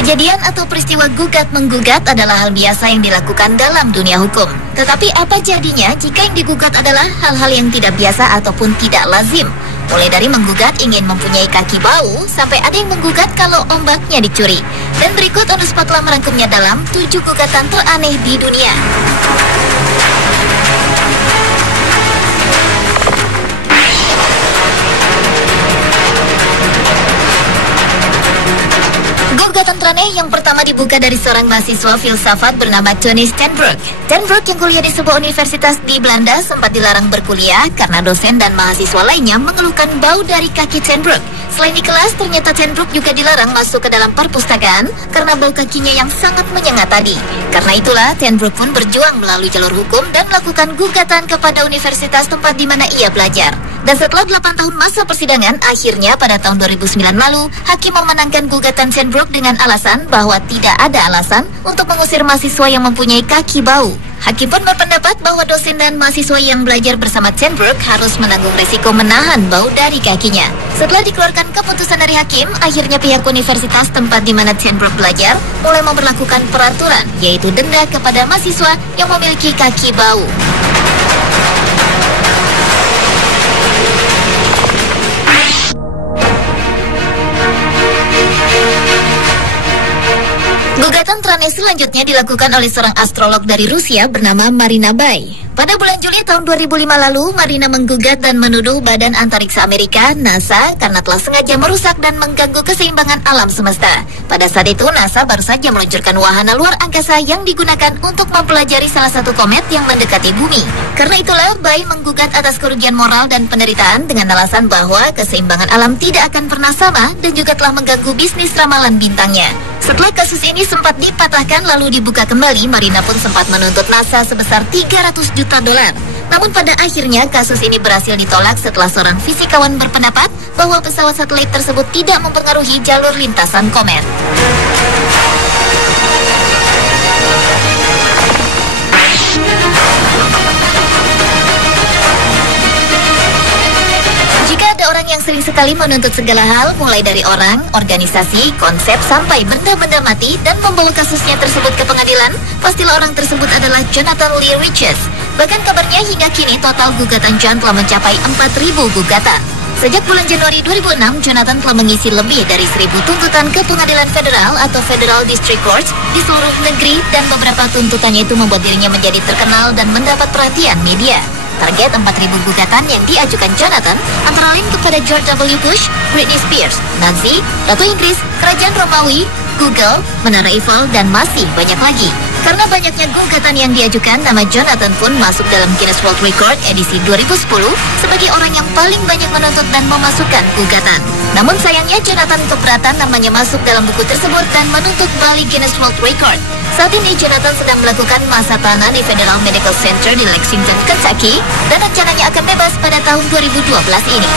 Kejadian atau peristiwa gugat-menggugat adalah hal biasa yang dilakukan dalam dunia hukum. Tetapi apa jadinya jika yang digugat adalah hal-hal yang tidak biasa ataupun tidak lazim? Mulai dari menggugat ingin mempunyai kaki bau, sampai ada yang menggugat kalau ombaknya dicuri. Dan berikut On The Spot telah merangkumnya dalam 7 gugatan teraneh di dunia. Gugatan teraneh yang pertama dibuka dari seorang mahasiswa filsafat bernama Tony Stenbroek. Stenbroek yang kuliah di sebuah universitas di Belanda sempat dilarang berkuliah karena dosen dan mahasiswa lainnya mengeluhkan bau dari kaki Stenbroek. Selain di kelas, ternyata Stenbroek juga dilarang masuk ke dalam perpustakaan karena bau kakinya yang sangat menyengat tadi. Karena itulah, Stenbroek pun berjuang melalui jalur hukum dan melakukan gugatan kepada universitas tempat di mana ia belajar. Dan setelah 8 tahun masa persidangan, akhirnya pada tahun 2009 lalu, hakim memenangkan gugatan Stenbroek dengan alasan bahwa tidak ada alasan untuk mengusir mahasiswa yang mempunyai kaki bau. Hakim pun berpendapat bahwa dosen dan mahasiswa yang belajar bersama Stenbroek harus menanggung risiko menahan bau dari kakinya. Setelah dikeluarkan keputusan dari hakim, akhirnya pihak universitas tempat di mana Stenbroek belajar mulai memberlakukan peraturan, yaitu denda kepada mahasiswa yang memiliki kaki bau. Gugatan teraneh selanjutnya dilakukan oleh seorang astrolog dari Rusia bernama Marina Bai. Pada bulan Juli tahun 2005 lalu, Marina menggugat dan menuduh Badan Antariksa Amerika, NASA, karena telah sengaja merusak dan mengganggu keseimbangan alam semesta. Pada saat itu, NASA baru saja meluncurkan wahana luar angkasa yang digunakan untuk mempelajari salah satu komet yang mendekati bumi. Karena itulah, Bai menggugat atas kerugian moral dan penderitaan dengan alasan bahwa keseimbangan alam tidak akan pernah sama dan juga telah mengganggu bisnis ramalan bintangnya. Setelah kasus ini sempat dipatahkan lalu dibuka kembali, Marina pun sempat menuntut NASA sebesar $300 juta. Namun pada akhirnya kasus ini berhasil ditolak setelah seorang fisikawan berpendapat bahwa pesawat satelit tersebut tidak mempengaruhi jalur lintasan komet. Orang yang sering sekali menuntut segala hal, mulai dari orang, organisasi, konsep, sampai benda-benda mati dan membawa kasusnya tersebut ke pengadilan, pastilah orang tersebut adalah Jonathan Lee Riches. Bahkan kabarnya hingga kini total gugatan John telah mencapai 4.000 gugatan. Sejak bulan Januari 2006, Jonathan telah mengisi lebih dari 1.000 tuntutan ke pengadilan federal atau Federal District Courts di seluruh negeri, dan beberapa tuntutannya itu membuat dirinya menjadi terkenal dan mendapat perhatian media. Target 4.000 gugatan yang diajukan Jonathan antara lain kepada George W. Bush, Britney Spears, Nazi, Ratu Inggris, Kerajaan Romawi, Google, Menara Eiffel, dan masih banyak lagi. Karena banyaknya gugatan yang diajukan, nama Jonathan pun masuk dalam Guinness World Record edisi 2010 sebagai orang yang paling banyak menuntut dan memasukkan gugatan. Namun sayangnya Jonathan keberatan namanya masuk dalam buku tersebut dan menuntut balik Guinness World Record. Saat ini Jonathan sedang melakukan masa tahanan di Federal Medical Center di Lexington, Kentucky, dan rencananya akan bebas pada tahun 2012 ini.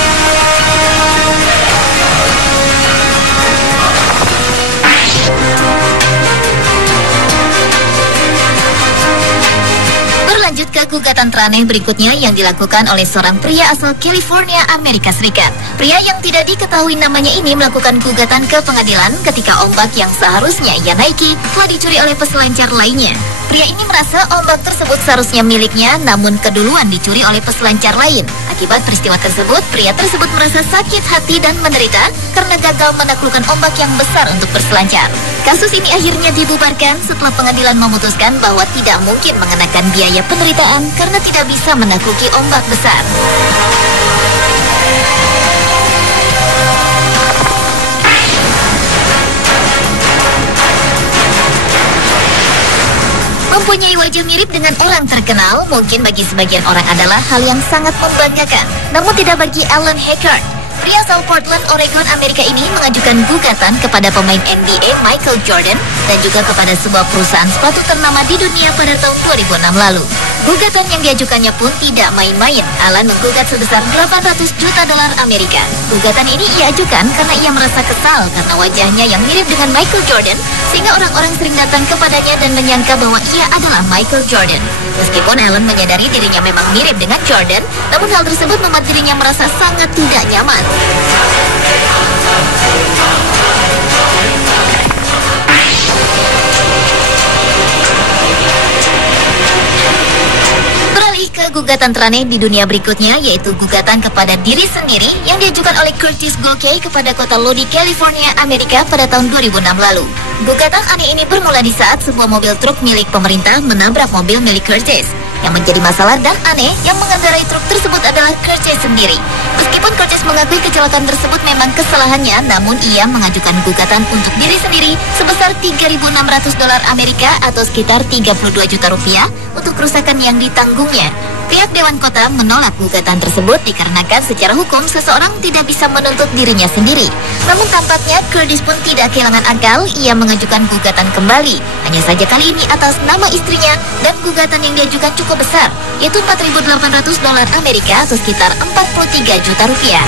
Berlanjut ke gugatan teraneh berikutnya yang dilakukan oleh seorang pria asal California, Amerika Serikat. Pria yang tidak diketahui namanya ini melakukan gugatan ke pengadilan ketika ombak yang seharusnya ia naiki telah dicuri oleh peselancar lainnya. Pria ini merasa ombak tersebut seharusnya miliknya, namun keduluan dicuri oleh peselancar lain. Akibat peristiwa tersebut, pria tersebut merasa sakit hati dan menderita karena gagal menaklukkan ombak yang besar untuk berselancar. Kasus ini akhirnya dibubarkan setelah pengadilan memutuskan bahwa tidak mungkin mengenakan biaya penderitaan karena tidak bisa menakluki ombak besar. Mempunyai wajah mirip dengan orang terkenal mungkin bagi sebagian orang adalah hal yang sangat membanggakan. Namun tidak bagi Alan Haggard. Pria asal Portland, Oregon, Amerika ini mengajukan gugatan kepada pemain NBA Michael Jordan dan juga kepada sebuah perusahaan sepatu ternama di dunia pada tahun 2006 lalu. Gugatan yang diajukannya pun tidak main-main. Alan menggugat sebesar $800 juta Amerika. Gugatan ini ia ajukan karena ia merasa kesal karena wajahnya yang mirip dengan Michael Jordan, sehingga orang-orang sering datang kepadanya dan menyangka bahwa ia adalah Michael Jordan. Meskipun Alan menyadari dirinya memang mirip dengan Jordan, namun hal tersebut membuat dirinya merasa sangat tidak nyaman. gugatan teraneh di dunia berikutnya yaitu gugatan kepada diri sendiri yang diajukan oleh Curtis Gulkey kepada kota Lodi, California, Amerika pada tahun 2006 lalu. Gugatan aneh ini bermula di saat sebuah mobil truk milik pemerintah menabrak mobil milik Curtis. Yang menjadi masalah dan aneh, yang mengendarai truk tersebut adalah Curtis sendiri. Meskipun Curtis mengakui kecelakaan tersebut memang kesalahannya, namun ia mengajukan gugatan untuk diri sendiri sebesar $3.600 Amerika atau sekitar 32 juta rupiah untuk kerusakan yang ditanggungnya. Pihak Dewan Kota menolak gugatan tersebut dikarenakan secara hukum seseorang tidak bisa menuntut dirinya sendiri. Namun tampaknya Curtis pun tidak kehilangan akal, ia mengajukan gugatan kembali. Hanya saja kali ini atas nama istrinya dan gugatan yang diajukan cukup besar, yaitu $4.800 Amerika atau sekitar 43 juta rupiah.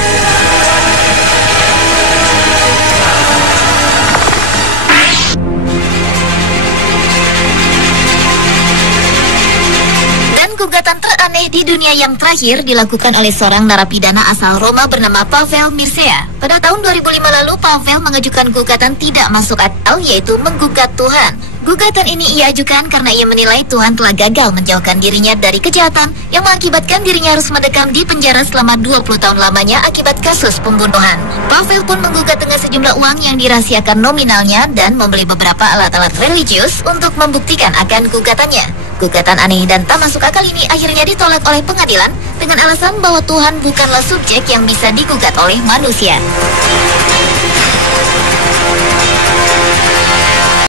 Gugatan teraneh di dunia yang terakhir dilakukan oleh seorang narapidana asal Roma bernama Pavel Mircea. Pada tahun 2005 lalu, Pavel mengajukan gugatan tidak masuk akal, yaitu menggugat Tuhan. Gugatan ini ia ajukan karena ia menilai Tuhan telah gagal menjauhkan dirinya dari kejahatan yang mengakibatkan dirinya harus mendekam di penjara selama 20 tahun lamanya akibat kasus pembunuhan. Pavel pun menggugat dengan sejumlah uang yang dirahasiakan nominalnya dan membeli beberapa alat-alat religius untuk membuktikan akan gugatannya. Gugatan aneh dan tak masuk akal ini akhirnya ditolak oleh pengadilan dengan alasan bahwa Tuhan bukanlah subjek yang bisa digugat oleh manusia.